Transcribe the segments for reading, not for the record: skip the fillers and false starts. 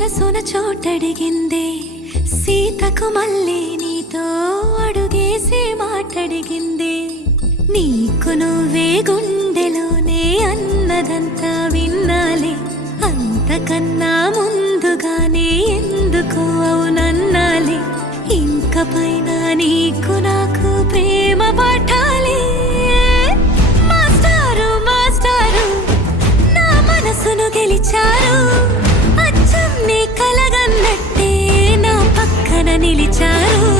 మనసున చోటడిగిందే సీతకు మళ్ళీ నీతో అడుగేసి మాటడిగిందే నీకు నువ్వే గుండెలోనే అన్నదంతా విన్నాలే అంతకన్నా ముందుగానే ఎందుకు అవునన్నాలే ఇంక పైన నీకు నాకు ప్రేమ పాఠాలే మాస్టారు మాస్టారు నా మనసును గెలిచారు అచ్చం నీ కలగన్నట్టే నా పక్కన నిలిచారు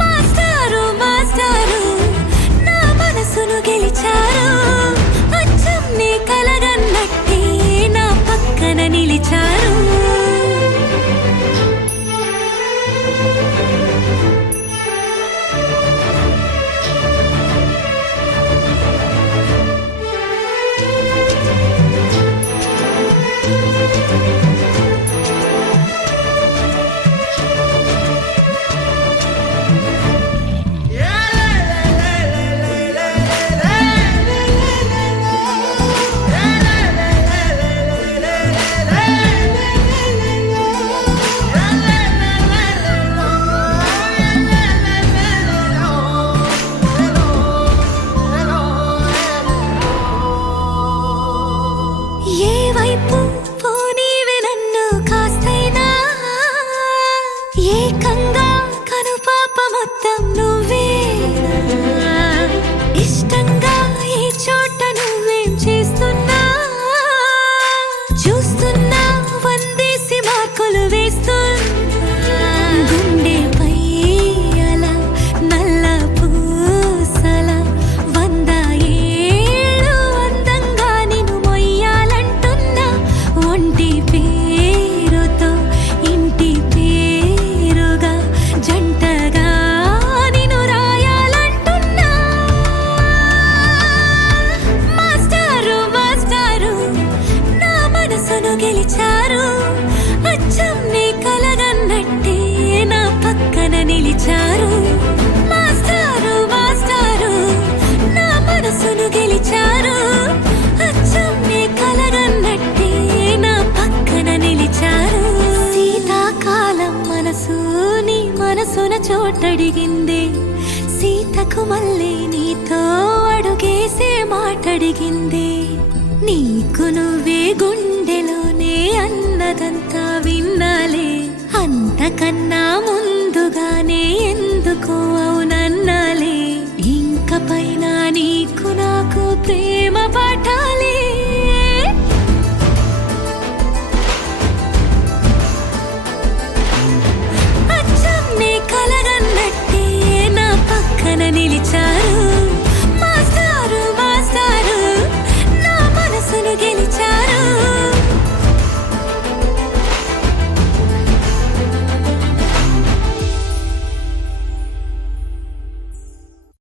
మాస్టారు మాస్టారు నా మనసును గెలిచారు అచ్చం నీ కలగన్నట్టే నా పక్కన నిలిచారు ఏకంగా కనుపాప మొత్తం నువ్వేనా ఇష్టంగా ఈ చోట నువ్వేం చేస్తున్నా చూస్తున్నా వందేసి మార్కులు వేస్తున్నా గుండెపై అలా నల్ల పూసల 100 ఏళ్ళు అందంగా నిన్ను మొయ్యాలంటున్నా ఒంటి పేరుతో ఇంటి జంటగా నిన్ను రాయాలంటున్నా మాస్టారు మాస్టారు నా మనసును గెలిచారు అచ్చం నీ కలగన్నట్టే నా పక్కన నిలిచారు మాస్టారు మాస్టారు నా మనసును గెలిచారు అచ్చం నీ కలగన్నట్టే నా పక్కన నిలిచారు శీతాకాలం మనసు మనసున చోటడిగిందే సీతకు మళ్ళీ నీతో అడుగేసే మాటడిగిందే నీకు నువ్వే గుండెలోనే అన్నదంతా విన్నాలే అంతకన్నా ముందుగానే ఎందుకు అవునన్నాలే ఇంక పైన